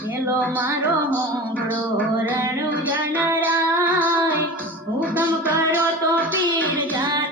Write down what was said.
પેલો મારો હોંભળો રણુજા નરાય, હુકમ કરો તો પીર જા